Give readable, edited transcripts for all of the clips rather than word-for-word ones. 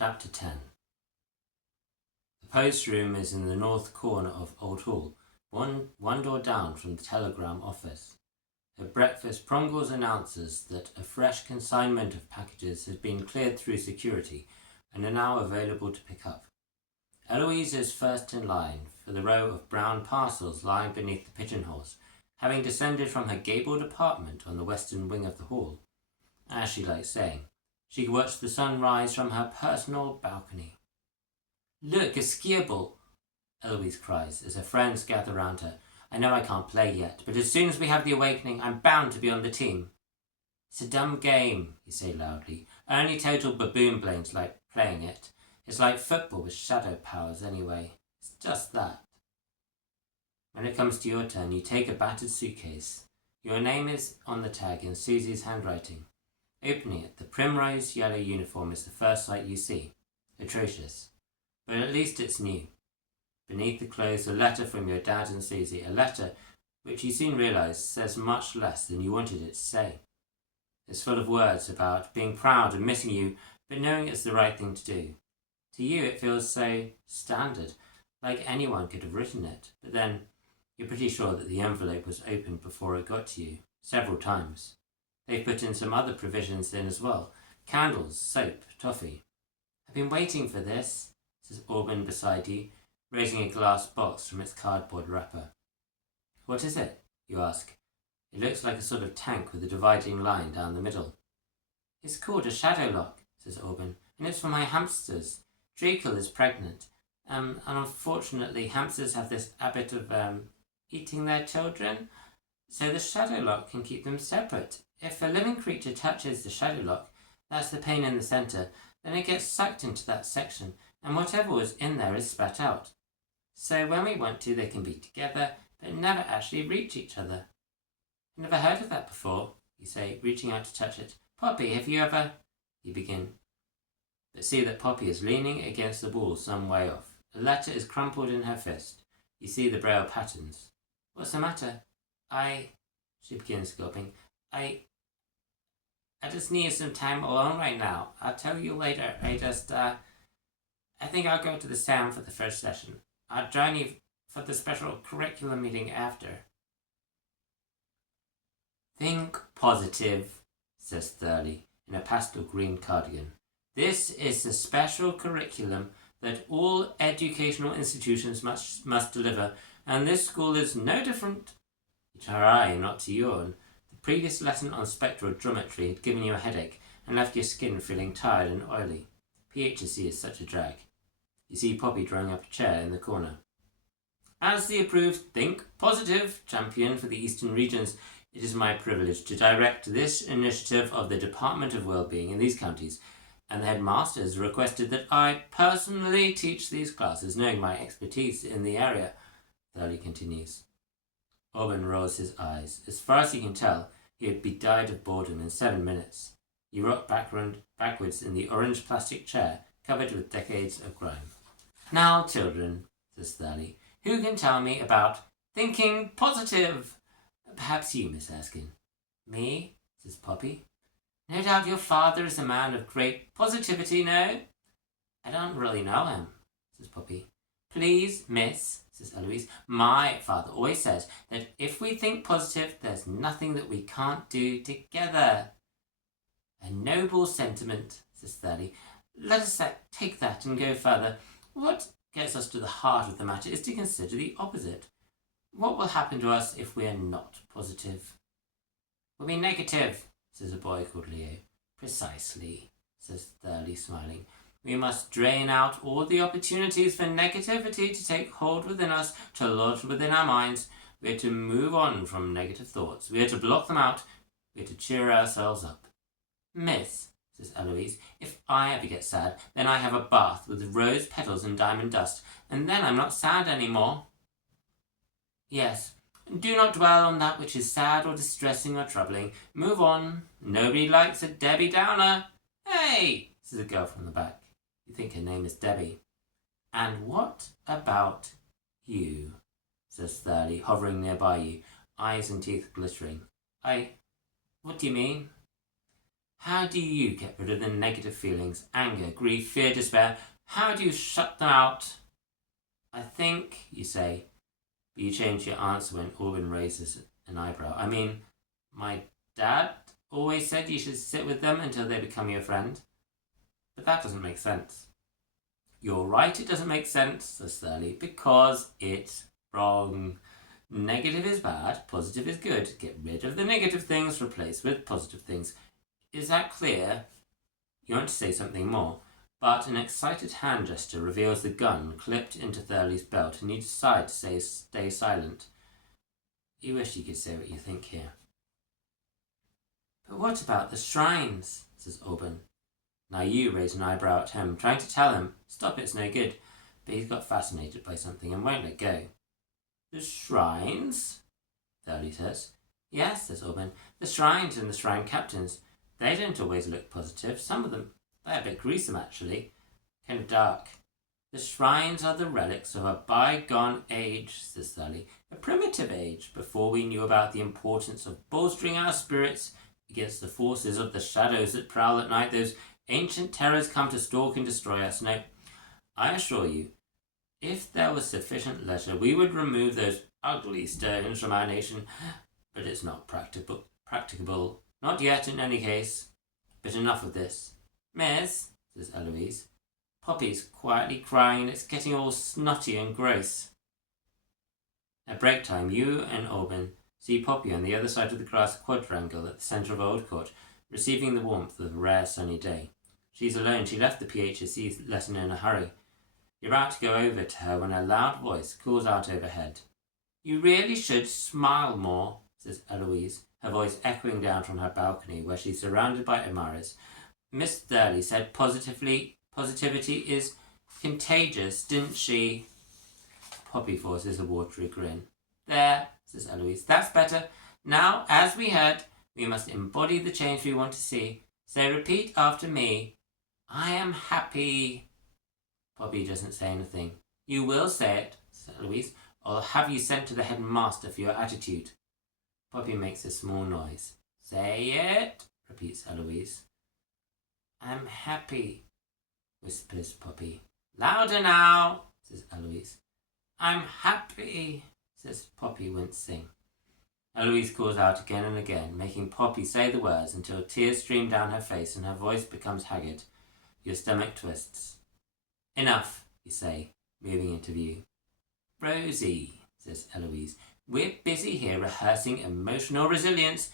Chapter 10. The post room is in the north corner of Old Hall, one door down from the telegram office. At breakfast, Prongles announces that a fresh consignment of packages has been cleared through security and are now available to pick up. Eloise is first in line for the row of brown parcels lying beneath the pigeonholes, having descended from her gabled apartment on the western wing of the hall. As she likes saying, she could watch the sun rise from her personal balcony. "Look, a skier ball!" Eloise cries as her friends gather round her. "I know I can't play yet, but as soon as we have the awakening, I'm bound to be on the team." "It's a dumb game," you say loudly. "Only total baboon brains like playing it. It's like football with shadow powers anyway. It's just that." When it comes to your turn, you take a battered suitcase. Your name is on the tag in Susie's handwriting. Opening it, the primrose yellow uniform is the first sight you see. Atrocious. But at least it's new. Beneath the clothes, a letter from your dad and Susie, a letter which you soon realise says much less than you wanted it to say. It's full of words about being proud and missing you, but knowing it's the right thing to do. To you it feels so standard, like anyone could have written it, but then you're pretty sure that the envelope was opened before it got to you, several times. They've put in some other provisions in as well. Candles, soap, toffee. "I've been waiting for this," says Auburn beside you, raising a glass box from its cardboard wrapper. "What is it?" you ask. It looks like a sort of tank with a dividing line down the middle. "It's called a shadow lock," says Auburn, "and it's for my hamsters. Treacle is pregnant, and unfortunately hamsters have this habit of eating their children, so the shadow lock can keep them separate. If a living creature touches the shadow lock, that's the pain in the centre, then it gets sucked into that section, and whatever was in there is spat out. So when we want to, they can be together, but never actually reach each other." "I've never heard of that before," you say, reaching out to touch it. "Poppy, have you ever—" you begin, but see that Poppy is leaning against the wall some way off. A letter is crumpled in her fist. You see the braille patterns. "What's the matter?" She begins gulping. I just need some time alone right now. I'll tell you later. I think I'll go to the sound for the first session. I'll join you for the special curriculum meeting after." "Think positive," says Thurley in a pastel green cardigan. "This is the special curriculum that all educational institutions must deliver, and this school is no different." You try not to yawn. The previous lesson on spectral geometry had given you a headache and left your skin feeling tired and oily. PHSC is such a drag. You see Poppy drawing up a chair in the corner. "As the approved Think Positive champion for the Eastern regions, it is my privilege to direct this initiative of the Department of Wellbeing in these counties, and the headmaster has requested that I personally teach these classes, knowing my expertise in the area," Thurley continues. Auburn rolls his eyes. As far as you can tell, he would be died of boredom in 7 minutes. You rock backwards in the orange plastic chair, covered with decades of grime. "Now, children," says Thurley, "who can tell me about thinking positive? Perhaps you, Miss Erskine." "Me?" says Poppy. "No doubt your father is a man of great positivity, no?" "I don't really know him," says Poppy. "Please, miss," says Eloise, "my father always says that if we think positive, there's nothing that we can't do together." "A noble sentiment," says Thurley. "Let us take that and go further. What gets us to the heart of the matter is to consider the opposite. What will happen to us if we are not positive?" "We'll be negative," says a boy called Leo. "Precisely," says Thurley, smiling. "We must drain out all the opportunities for negativity to take hold within us, to lodge within our minds. We are to move on from negative thoughts. We are to block them out. We are to cheer ourselves up." "Miss," says Eloise, "if I ever get sad, then I have a bath with rose petals and diamond dust, and then I'm not sad any more." "Yes, do not dwell on that which is sad or distressing or troubling. Move on. Nobody likes a Debbie Downer." "Hey," says a girl from the back. You think her name is Debbie. "And what about you?" says Thurley, hovering nearby you, eyes and teeth glittering. What do you mean?" How do you get rid of the negative feelings, anger, grief, fear, despair? How do you shut them out? I think, you say, but you change your answer when Orban raises an eyebrow. I mean, my dad always said you should sit with them until they become your friend. But that doesn't make sense. You're right, it doesn't make sense, says Thurley, because it's wrong. Negative is bad, positive is good. Get rid of the negative things, replace with positive things. Is that clear? You want to say something more, but an excited hand gesture reveals the gun clipped into Thurley's belt, and you decide to stay silent. You wish you could say what you think here. But what about the shrines? Says Orban. Now you raise an eyebrow at him, trying to tell him, stop, it's no good. But he's got fascinated by something and won't let go. The shrines? Thurley says. Yes, says Orban. The shrines and the shrine captains. They don't always look positive. Some of them, they're a bit gruesome actually. Kind of dark. The shrines are the relics of a bygone age, says Thurley. A primitive age, before we knew about the importance of bolstering our spirits against the forces of the shadows that prowl at night. Those ancient terrors come to stalk and destroy us. No, I assure you, if there was sufficient leisure, we would remove those ugly stones from our nation. But it's not practicable. Not yet, in any case. But enough of this. Miss, says Eloise, Poppy's quietly crying and it's getting all snotty and gross. At break time, you and Orban see Poppy on the other side of the grass quadrangle at the centre of Old Court, receiving the warmth of a rare sunny day. She's alone. She left the PHSC lesson in a hurry. You're about to go over to her when a loud voice calls out overhead. You really should smile more, says Eloise, her voice echoing down from her balcony where she's surrounded by admirers. Miss Thurley said positivity is contagious, didn't she? Poppy forces a watery grin. There, says Eloise, that's better. Now, as we heard, we must embody the change we want to see. So repeat after me. I am happy. Poppy doesn't say anything. You will say it, says Eloise, or I'll have you sent to the headmaster for your attitude. Poppy makes a small noise. Say it, repeats Eloise. I'm happy, whispers Poppy. Louder now, says Eloise. I'm happy, says Poppy, wincing. Eloise calls out again and again, making Poppy say the words until tears stream down her face and her voice becomes haggard. Your stomach twists. Enough, you say, moving into view. Rosie, says Eloise, we're busy here rehearsing emotional resilience.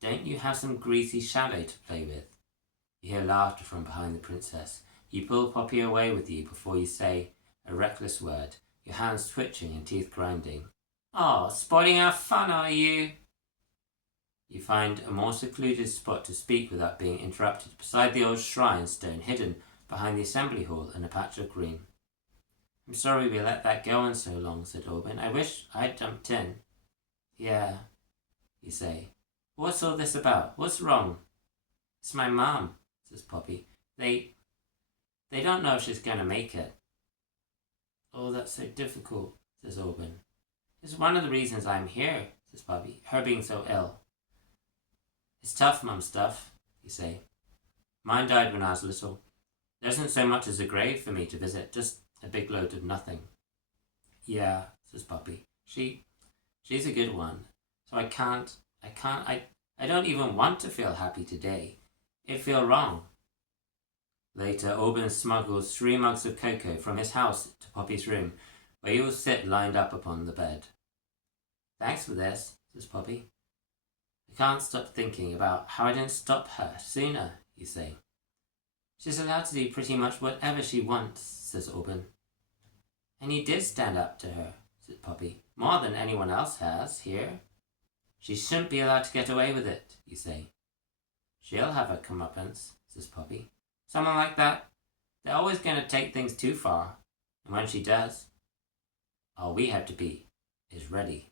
Don't you have some greasy shadow to play with? You hear laughter from behind the princess. You pull Poppy away with you before you say a reckless word, your hands twitching and teeth grinding. Oh, spoiling our fun, are you? You find a more secluded spot to speak without being interrupted, beside the old shrine stone hidden behind the assembly hall in a patch of green. I'm sorry we let that go on so long, said Orban. I wish I'd jumped in. Yeah, you say. What's all this about? What's wrong? It's my mum, says Poppy. They don't know if she's going to make it. Oh, that's so difficult, says Orban. It's one of the reasons I'm here, says Poppy, her being so ill. It's tough, mum stuff, you say. Mine died when I was little. There isn't so much as a grave for me to visit, just a big load of nothing. Yeah, says Poppy. She's a good one. So I don't even want to feel happy today. It'd feel wrong. Later, Orban smuggles 3 mugs of cocoa from his house to Poppy's room, where you will sit lined up upon the bed. Thanks for this, says Poppy. I can't stop thinking about how I didn't stop her sooner, you say. She's allowed to do pretty much whatever she wants, says Orban. And you did stand up to her, says Poppy, more than anyone else has here. She shouldn't be allowed to get away with it, you say. She'll have her comeuppance, says Poppy. Someone like that, they're always going to take things too far. And when she does, all we have to be is ready.